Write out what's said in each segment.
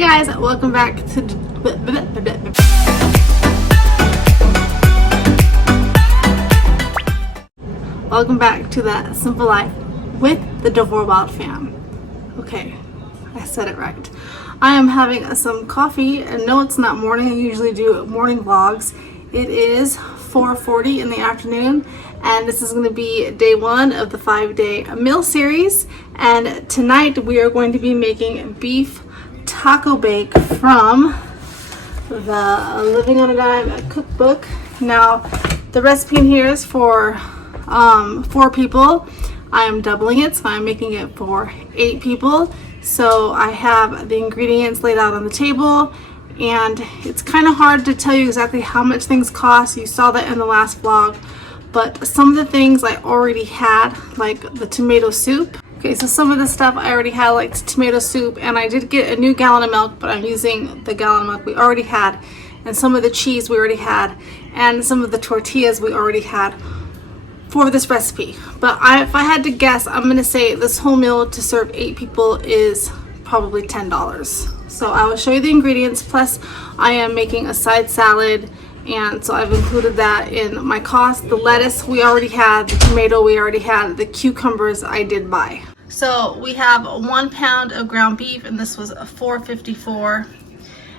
Hi guys, welcome back to That Simple Life with the DeVores fam. Okay, I said it right. I am having some coffee, and no, it's not morning. I usually do morning vlogs. It is 4:40 in the afternoon, and this is going to be day one of the 5-day meal series. And tonight we are going to be making beef taco bake from the Living on a Dime cookbook. Now, the recipe in here is for 4 people. I am doubling it, so I'm making it for 8 people. So I have the ingredients laid out on the table, and it's kind of hard to tell you exactly how much things cost. You saw that in the last vlog, but some of the things I already had, like the tomato soup. Okay, so some of the stuff I already had, like the tomato soup, and I did get a new gallon of milk, but I'm using the gallon of milk we already had, and some of the cheese we already had, and some of the tortillas we already had for this recipe. But if I had to guess, I'm gonna say this whole meal to serve 8 people is probably $10. So I will show you the ingredients, plus I am making a side salad, and so I've included that in my cost. The lettuce we already had, the tomato we already had, the cucumbers I did buy. So we have 1 pound of ground beef, and this was $4.54.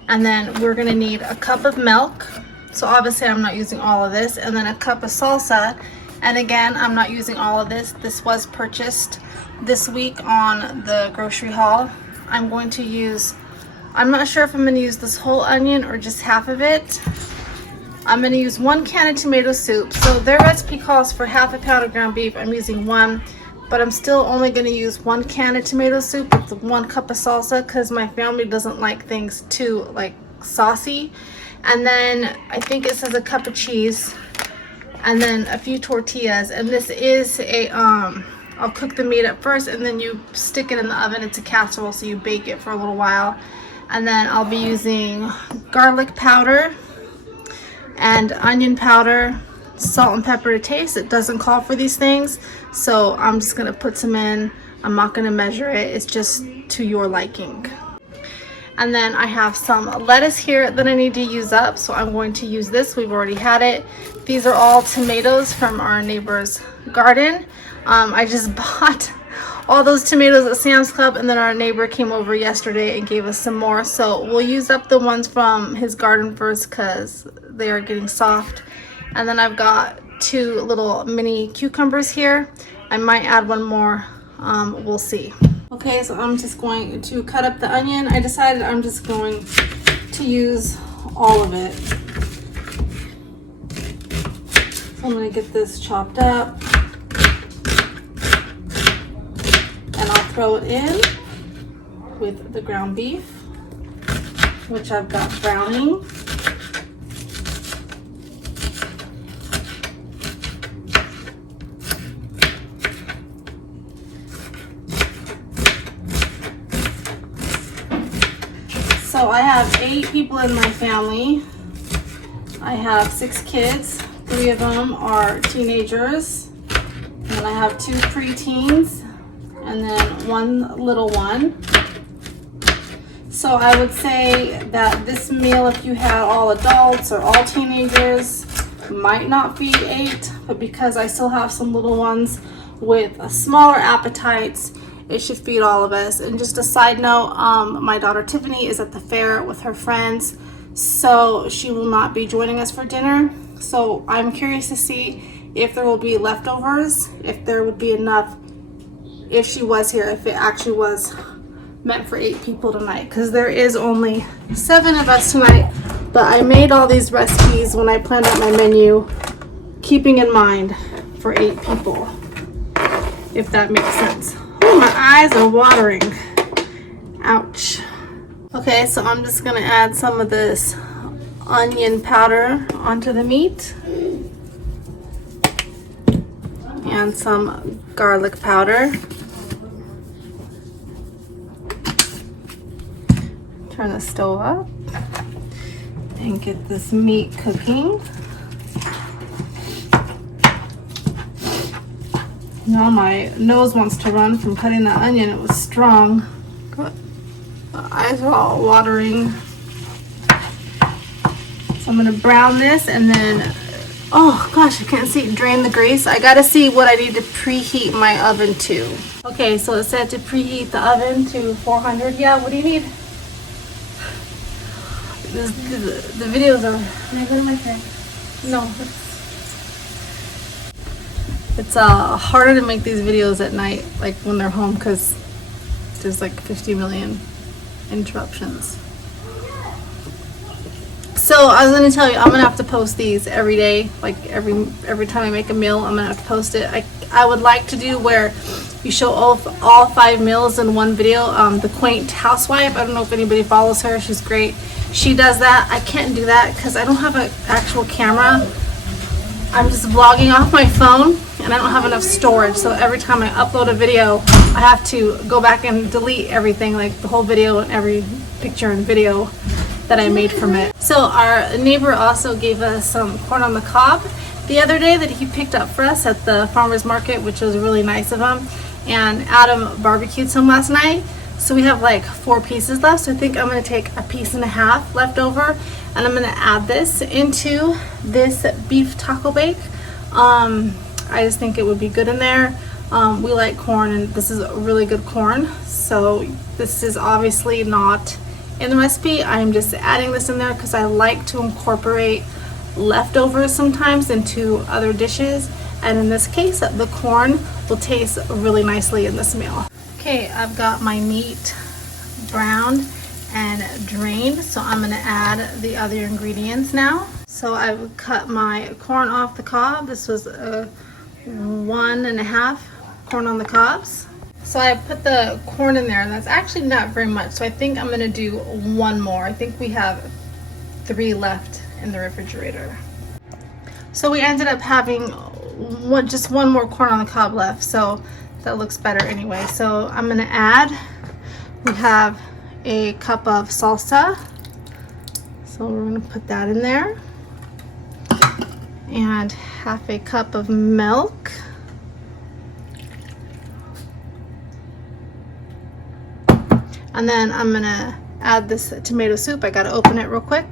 And then we're gonna need a cup of milk. So obviously I'm not using all of this, and then a cup of salsa. And again, I'm not using all of this. This was purchased this week on the grocery haul. I'm going to use, I'm not sure if I'm gonna use this whole onion or just half of it. I'm going to use 1 can of tomato soup. So their recipe calls for half a pound of ground beef. I'm using 1, but I'm still only going to use 1 can of tomato soup with 1 cup of salsa, because my family doesn't like things too like saucy. And then I think it says a cup of cheese, and then a few tortillas. And this is a I'll cook the meat up first, and then you stick it in the oven. It's a casserole, so you bake it for a little while. And then I'll be using garlic powder and onion powder, salt and pepper to taste. It doesn't call for these things, so I'm just gonna put some in. I'm not gonna measure it, it's just to your liking. And then I have some lettuce here that I need to use up, so I'm going to use this. We've already had it. These are all tomatoes from our neighbor's garden. I just bought all those tomatoes at Sam's Club, and then our neighbor came over yesterday and gave us some more. So we'll use up the ones from his garden first, because they are getting soft. And then I've got 2 little mini cucumbers here. I might add 1 more, we'll see. Okay, so I'm just going to cut up the onion. I decided I'm just going to use all of it. So I'm gonna get this chopped up, and I'll throw it in with the ground beef, which I've got browning. So I have 8 people in my family. I have 6 kids. 3 of them are teenagers. And then I have 2 preteens, and then 1 little one. So I would say that this meal, if you had all adults or all teenagers, might not feed 8, but because I still have some little ones with smaller appetites, it should feed all of us. And just a side note, my daughter Tiffany is at the fair with her friends, so she will not be joining us for dinner. So I'm curious to see if there will be leftovers, if there would be enough, if she was here, if it actually was meant for 8 people tonight, because there is only 7 of us tonight. But I made all these recipes when I planned out my menu, keeping in mind for 8 people, if that makes sense. Oh, my eyes are watering. Ouch. Okay, so I'm just gonna add some of this onion powder onto the meat, and some garlic powder. Turn the stove up and get this meat cooking. Now my nose wants to run from cutting that onion. It was strong. I eyes are all watering. So I'm gonna brown this and then, oh gosh, I can't see, drain the grease. I gotta see what I need to preheat my oven to. Okay, so it said to preheat the oven to 400. Yeah, what do you need? The videos are, can I go to my friend? No. It's harder to make these videos at night, like when they're home, because there's like 50 million interruptions. So I was gonna tell you, I'm gonna have to post these every day, like every time I make a meal, I'm gonna have to post it. I would like to do where you show all 5 meals in one video. The Quaint Housewife, I don't know if anybody follows her, she's great. She does that. I can't do that because I don't have an actual camera. I'm just vlogging off my phone and I don't have enough storage, so every time I upload a video I have to go back and delete everything, like the whole video and every picture and video that I made from it. So our neighbor also gave us some corn on the cob the other day that he picked up for us at the farmer's market, which was really nice of him, and Adam barbecued some last night. So we have like 4 pieces left, so I think I'm going to take a piece and a half left over and I'm going to add this into this beef taco bake. I just think it would be good in there. We like corn and this is really good corn, so this is obviously not in the recipe. I'm just adding this in there because I like to incorporate leftovers sometimes into other dishes, and in this case the corn will taste really nicely in this meal. Okay, I've got my meat browned and drained, so I'm going to add the other ingredients now. So I've cut my corn off the cob. This was a 1.5 corn on the cobs. So I put the corn in there, and that's actually not very much, so I think I'm going to do 1 more. I think we have 3 left in the refrigerator. So we ended up having just 1 more corn on the cob left, so that looks better anyway. So I'm going to add, we have a cup of salsa, so we're going to put that in there, and half a cup of milk, and then I'm going to add this tomato soup. I got to open it real quick.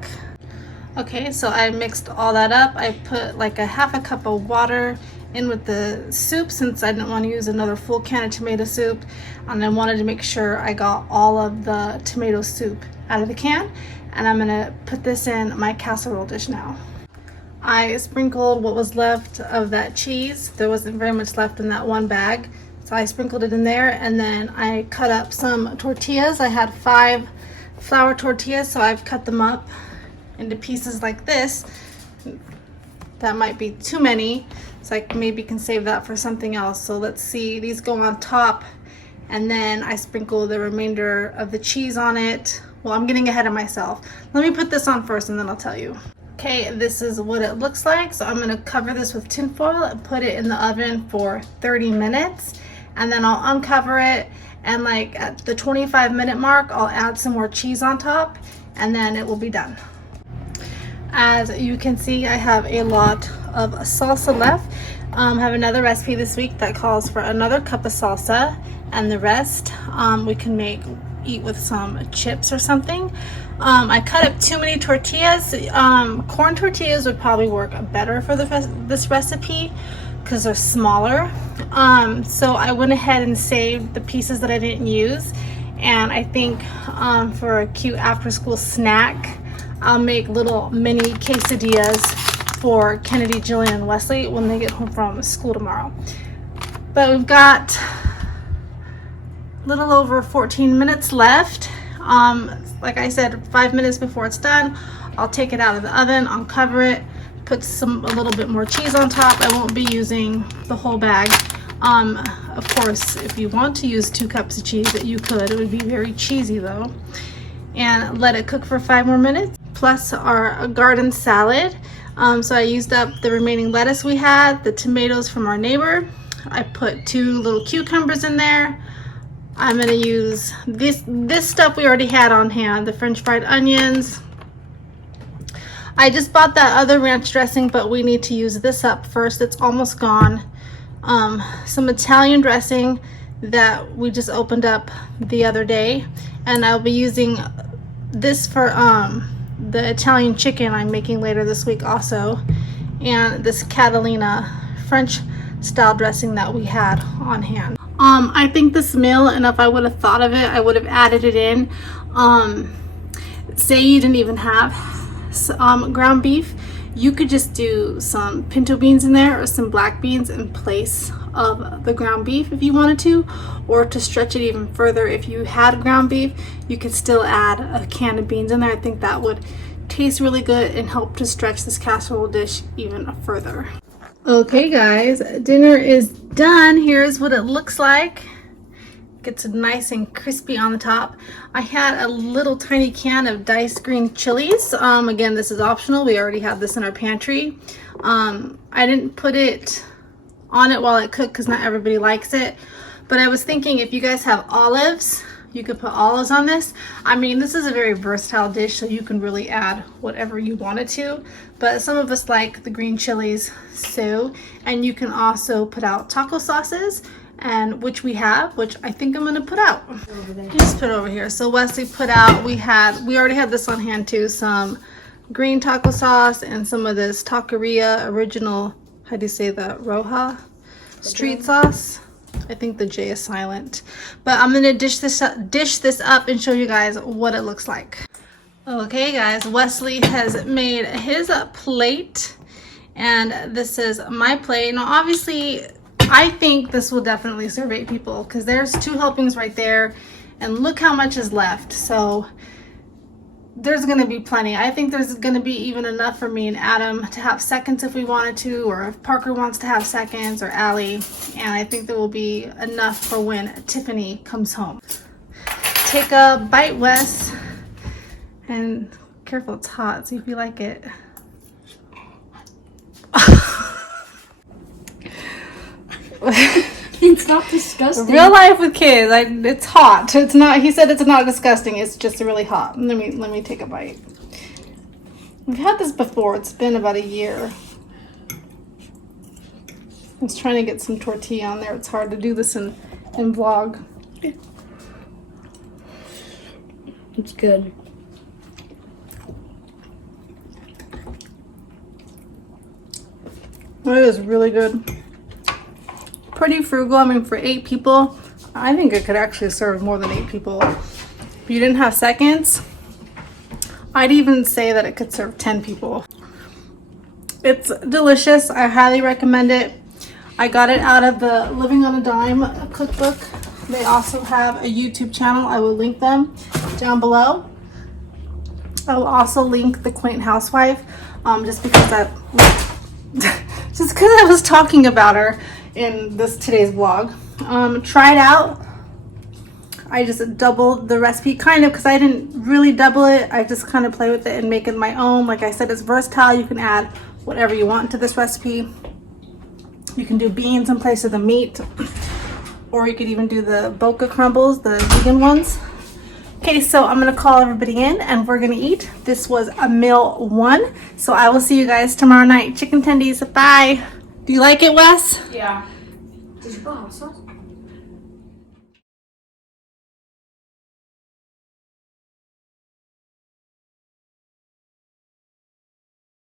Okay, so I mixed all that up. I put like a half a cup of water in with the soup since I didn't want to use another full can of tomato soup, and I wanted to make sure I got all of the tomato soup out of the can. And I'm gonna put this in my casserole dish now. I sprinkled what was left of that cheese. There wasn't very much left in that one bag, so I sprinkled it in there, and then I cut up some tortillas. I had 5 flour tortillas, so I've cut them up into pieces like this. That might be too many, so I maybe can save that for something else. So let's see, these go on top, and then I sprinkle the remainder of the cheese on it. Well, I'm getting ahead of myself. Let me put this on first and then I'll tell you. Okay, this is what it looks like. So I'm gonna cover this with tin foil and put it in the oven for 30 minutes, and then I'll uncover it, and like at the 25-minute mark I'll add some more cheese on top, and then it will be done. As you can see, I have a lot of salsa left. I have another recipe this week that calls for another cup of salsa, and the rest we can eat with some chips or something. I cut up too many tortillas. Corn tortillas would probably work better for this recipe because they're smaller. So I went ahead and saved the pieces that I didn't use, and I think for a cute after-school snack, I'll make little mini quesadillas for Kennedy, Jillian, and Wesley when they get home from school tomorrow. But we've got a little over 14 minutes left. Like I said, 5 minutes before it's done, I'll take it out of the oven, I'll cover it, put a little bit more cheese on top. I won't be using the whole bag. Of course, if you want to use 2 cups of cheese, you could. It would be very cheesy though. And let it cook for 5 more minutes. Plus our garden salad. So I used up the remaining lettuce we had, the tomatoes from our neighbor. I put 2 little cucumbers in there. I'm going to use this stuff we already had on hand, the French fried onions. I just bought that other ranch dressing, but we need to use this up first. It's almost gone. Some Italian dressing that we just opened up the other day, and I'll be using this for the Italian chicken I'm making later this week also, and this Catalina French style dressing that we had on hand. I think this meal, and if I would have thought of it, I would have added it in. Say you didn't even have ground beef, you could just do some pinto beans in there or some black beans in place of the ground beef if you wanted to, or to stretch it even further, if you had ground beef, you could still add a can of beans in there. I think that would taste really good and help to stretch this casserole dish even further. Okay guys, dinner is done. Here's what it looks like. Gets nice and crispy on the top. I had a little tiny can of diced green chilies. Again, this is optional. We already have this in our pantry. I didn't put it on it while it cooked because not everybody likes it. But I was thinking if you guys have olives, you could put olives on this. I mean, this is a very versatile dish, so you can really add whatever you wanted to. But some of us like the green chilies, so, and you can also put out taco sauces, and which we have, which I think I'm gonna put out. Just put it over here. So Wesley put out, we already had this on hand too, some green taco sauce and some of this taqueria original, how do you say that, Roja street sauce. I think the J is silent, but I'm gonna dish this up and show you guys what it looks like. Okay guys, Wesley has made his plate, and this is my plate. Now obviously I think this will definitely serve 8 people because there's 2 helpings right there, and look how much is left. So there's gonna be plenty. I think there's gonna be even enough for me and Adam to have seconds if we wanted to, or if Parker wants to have seconds, or Allie. And I think there will be enough for when Tiffany comes home. Take a bite, Wes, and careful, it's hot, see if you like it. It's not disgusting. Real life with kids, it's hot. It's not. He said it's not disgusting. It's just really hot. Let me take a bite. We've had this before. It's been about a year. I was trying to get some tortilla on there. It's hard to do this in vlog. It's good. It is really good. Pretty frugal. I mean, for 8 people, I think it could actually serve more than 8 people. If you didn't have seconds, I'd even say that it could serve 10 people. It's delicious. I highly recommend it. I got it out of the Living on a Dime cookbook. They also have a YouTube channel. I will link them down below. I will also link the Quaint Housewife, just because I was talking about her in today's vlog. Try it out. I just doubled the recipe, kind of, because I didn't really double it. I just kind of play with it and make it my own. Like I said, it's versatile. You can add whatever you want to this recipe. You can do beans in place of the meat, or you could even do the boca crumbles, the vegan ones. Okay, so I'm gonna call everybody in and we're gonna eat. This was a meal 1. So I will see you guys tomorrow night. Chicken tendies, bye. Do you like it, Wes? Yeah. Did you put hot sauce?